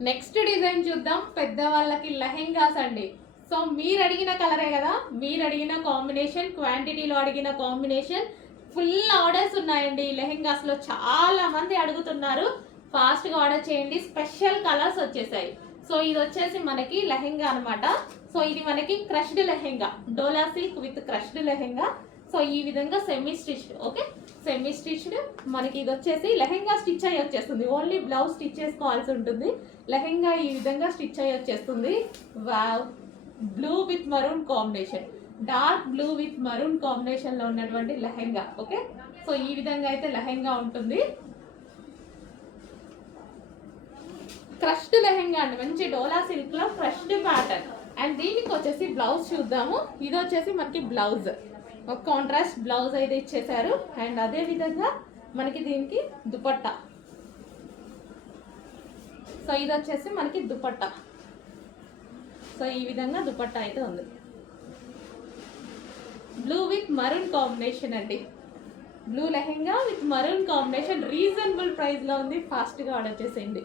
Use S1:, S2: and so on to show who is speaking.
S1: Next design చూద్దాం. పెద్దవాళ్ళకి లెహెంగాస్ అండి. సో మీరు అడిగిన కలరే కదా? మీరు అడిగిన కాంబినేషన్ క్వాంటిటీలో అడిగిన కాంబినేషన్ ఫుల్ ఆర్డర్స్ ఉన్నాయండి లెహెంగాస్లో చాలా మంది అడుగుతున్నారు. ఫాస్ట్గా ఆర్డర్ చేయండి. స్పెషల్ కలర్స్ వచ్చేసాయి. సో ఇది వచ్చేసి మనకి లెహెంగా అనమాట సో ఇది మనకి crushed lehenga. Dola silk with crushed lehenga. So ఈ విధంగా semi stitched okay semi stitched మనకి ఇది వచ్చేసి లెహెంగా స్టిచ్ అయ్యి వచ్చేస్తుంది. ఓన్లీ బ్లౌజ్ స్టిచ్ చేసుకోవాల్సి ఉంటుంది. లెహెంగా ఈ విధంగా స్టిచ్ అయ్యి వచ్చేస్తుంది. Wow blue with maroon combination dark blue with maroon కాంబినేషన్లో ఉన్నటువంటి లెహెంగా ఓకే సో ఈ విధంగా అయితే లెహెంగా ఉంటుంది. క్రష్డ్ లెహెంగా అండి. మంచి డోలా సిల్క్లో క్రష్డ్ ప్యాటర్న్ అండ్ దీనికి వచ్చేసి బ్లౌజ్ చూద్దాము. ఇది వచ్చేసి మనకి బ్లౌజ్ ఒక కాంట్రాస్ట్ బ్లౌజ్ అయితే ఇచ్చేసారు అండ్ అదే విధంగా మనకి దీనికి దుపట్టా. సో ఇది వచ్చేసి మనకి దుపట్టా. సో ఈ విధంగా దుపట్టా అయితే ఉంది. బ్లూ విత్ మరూన్ కాంబినేషన్ అండి. Blue lehenga with maroon combination reasonable ప్రైస్లో ఉంది. ఫాస్ట్గా ఆర్డర్ చేసేయండి.